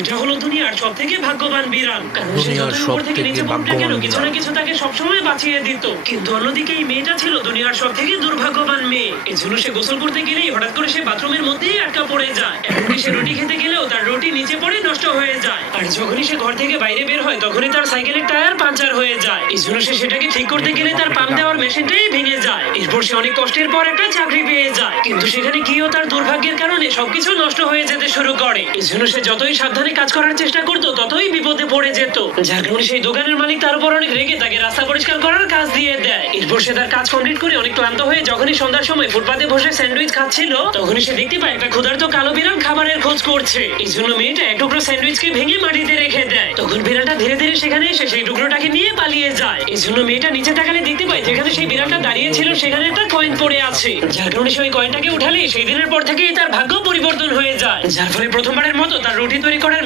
এটা হলো দুনিয়ার সব থেকে ভাগ্যবান বিড়াল, কারণ সে যতই উপর থেকে নিচে পড়তে কেন কিছু না কিছু তাকে সবসময় বাঁচিয়ে দিত। কিন্তু অন্যদিকে এই মেয়েটা ছিল দুনিয়ার সব থেকে দুর্ভাগ্যবান মেয়ে। এজন্য সে গোসল করতে গেলেই হঠাৎ করে সে বাথরুমের মধ্যেই আটকা পড়ে যায়। এমনকি সে রুটি খেতে গেলেও তার রুটি নিচে পড়ে নষ্ট হয়ে যায়। আর যখনই সে ঘর থেকে বাইরে বের হয় তখনই তার সাইকেলের টায়ার পাঞ্চার হয়ে যায়। এজন্য সে সেটাকে ঠিক করতে গেলে তার পাম্প দেওয়ার মেশিনটাই ভেঙে যায়। এরপর সে অনেক কষ্টের পর একটা চাকরি পেয়ে যায়, কিন্তু সেখানে গিয়েও তার দুর্ভাগ্যের কারণে সবকিছু নষ্ট হয়ে যেতে শুরু করে। এজন্য সে যতই সাবধানে কাজ করার চেষ্টা করতো ততই বিপদে পড়ে যেত, যার কারণে সেই দোকানের মালিক তার উপর অনেক রেগে তাকে রাস্তা পরিষ্কার করার কাজ দিয়ে দেয়। এরপর সে তার কাজ কমপ্লিট করে অনেক ক্লান্ত হয়ে যখনই সন্ধ্যার সময় ফুটপাতে বসে স্যান্ডউইচ খাচ্ছিল তখনই সে দেখতে পায় একটা ক্ষুধার্ত কালো বিড়াল খাবারের খোঁজ করছে। এই জন্য মেয়েটা এক টুকরো স্যান্ডউইচকে ভেঙে মাটিতে রেখে দেয়। তখন বিড়ালটা ধীরে ধীরে সেখানে এসে সেই টুকরোটাকে নিয়ে পালিয়ে যায়। এই জন্য মেয়েটা নিচে তাকালে দেখতে পায় যেখানে সেই বিড়ালটা দাঁড়িয়ে ছিল সেখানে একটা কয়েন পড়ে আছে, যার কারণে সে ওই কয়েনটাকে উঠালে সেই দিনের পর থেকেই তার ভাগ্য পরিবর্তন হয়ে যায়। যার ফলে প্রথমবারের মতো তার রুটি তৈরি করার